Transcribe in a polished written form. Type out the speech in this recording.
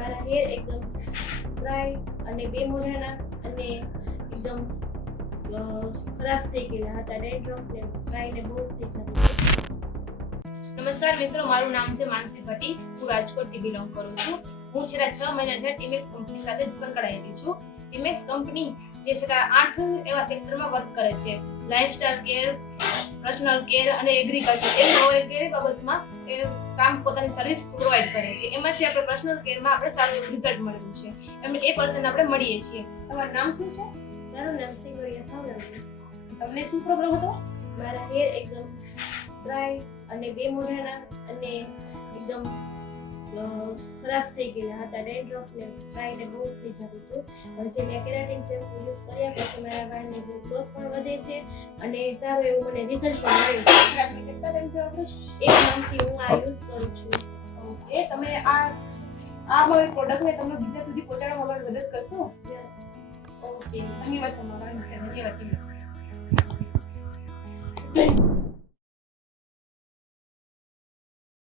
મારા હેર એકદમ બ્રાઇટ અને બે મોઢાના અને એકદમ ખરાબ થઈ ગયેલા હતા. ડેન્ડ્રફ ને ડ્રાય બહુ થઈ જતું. નમસ્કાર મિત્રો, મારું નામ છે માનસી ભટ્ટી. હું રાજકોટથી બિલોંગ કરું છું. હું છેલ્લા 6 મહિનાથી ટીમેક્સ કંપની સાથે સંકળાયેલી છું. ટીમેક્સ કંપની જે છેલ્લા 8 એવા સેક્ટરમાં વર્ક કરે છે. લાઇફસ્ટાઇલ કેર, પર્સનલ કેર અને એગ્રીકલ્ચર એવી બાબતમાં એ કામ પોતાની સર્વિસ પ્રોવાઈડ કરે છે. એમાંથી આપણે પર્સનલ કેરમાં આપણે સારું એવું રિઝલ્ટ મળેલું છે. એમને એ પર્સન આપણે મળીએ છીએ. તમારું નામ શું છે? મારું નામ સિંગોરિયા થાવલા છે. તમને શું પ્રોબ્લેમ હતો? મારા હેર એકદમ ડ્રાય અને બે મોઢાના અને એકદમ ખરાબ થઈ ગયેલા હતા. ડેન્ડ્રફ ને ડ્રાય બહુ થઈ જતું હતું. જે મેં કેરાટીન શેમ્પુ યુઝ કર્યા પછી મારા વાળની ગ્રોથ પણ વધે છે અને સારું એવું મને રિઝલ્ટ પણ મળ્યું. કેટલા ટાઈમથી વાપરો છો? 1 મંથથી હું આ યુઝ કરું છું. ઓકે, તમે આ મારી પ્રોડક્ટને તમે બીજા સુધી પહોંચાડવામાં મદદ કરશો? યસ. ઓકે, ધન્યવાદ તમારો. ધન્યવાદ.